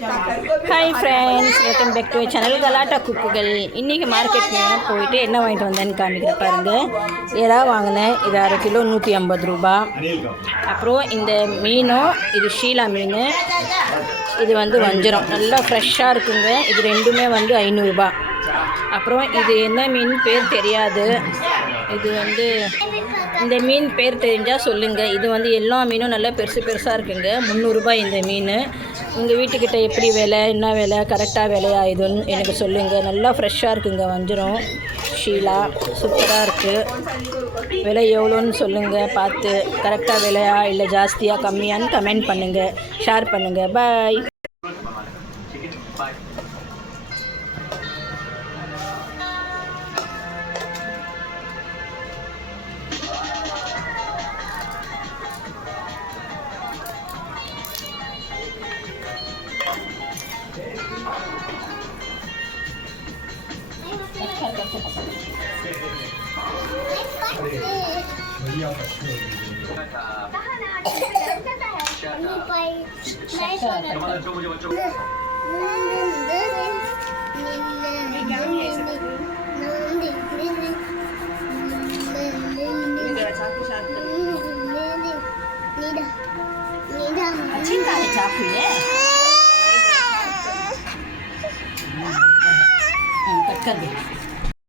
Hi friends, welcome back to channel Galatta குக்குகள். இன்றைக்கி மார்க்கெட்டில் போயிட்டு என்ன வாங்கிட்டு வந்தேன்னு காமிக்கிற பாருங்கள். ஏதாவது வாங்கினேன். இது 1/2 கிலோ 150 ரூபா. அப்புறம் இந்த மீனும், இது ஷீலா மீன், இது வஞ்சரம், நல்லா ஃப்ரெஷ்ஷாக இருக்குங்க. இது ரெண்டுமே 500 ரூபா. அப்புறம் இது என்ன மீன் பேர் தெரியாது. இது இந்த மீன் பேர் தெரிஞ்சால் சொல்லுங்கள். இது எல்லா மீனும் நல்லா பெருசு பெருசாக இருக்குங்க. 300 ரூபாய் இந்த மீன். உங்கள் வீட்டுக்கிட்ட எப்படி விலை, என்ன விலை, கரெக்டாக விலையா இதுன்னு எனக்கு சொல்லுங்கள். நல்லா ஃப்ரெஷ்ஷாக இருக்குங்க. வஞ்சரம் ஷீலா சூப்பராக இருக்குது. விலை எவ்வளோன்னு சொல்லுங்கள். பார்த்து கரெக்டாக விலையா இல்லை ஜாஸ்தியாக கம்மியான்னு கமெண்ட் பண்ணுங்கள், ஷேர் பண்ணுங்கள். பாய். चाकू है, कट कर दे.